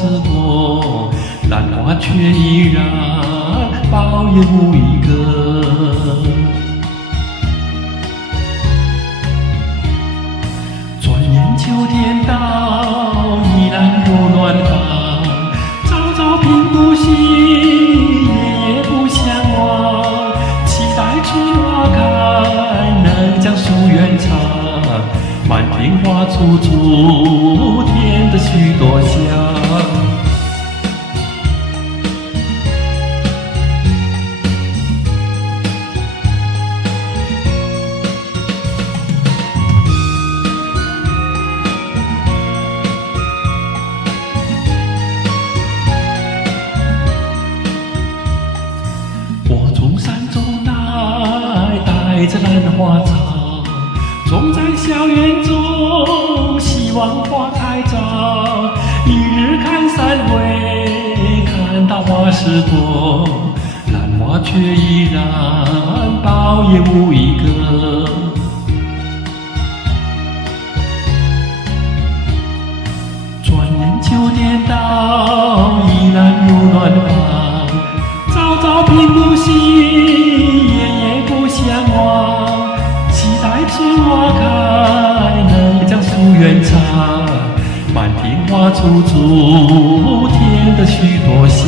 时过，兰花却依然苞叶无一个。转眼秋天到，依然如暖房，朝朝频不息，夜夜不相忘。期待春花开，能将夙愿偿。满庭花簇簇，添得许多香。我从山中来，带着兰花草。种在校园中，希望花开早。一日看三回，看到花时过，兰花却依然苞叶无一个。转眼秋天到，依然如暖房，朝朝频不息，夜夜不相忘。期待春花开，能将夙愿偿。满庭花簇簇，添得许多香。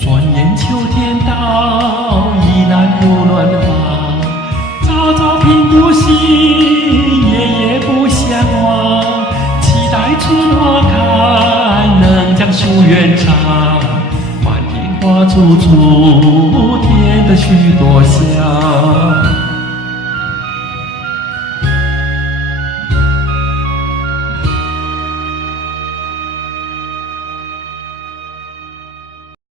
转眼秋天到，依然如暖房，朝朝频不息，夜夜不相忘。期待春花开，能将夙愿偿。满庭花簇簇，添得许多香。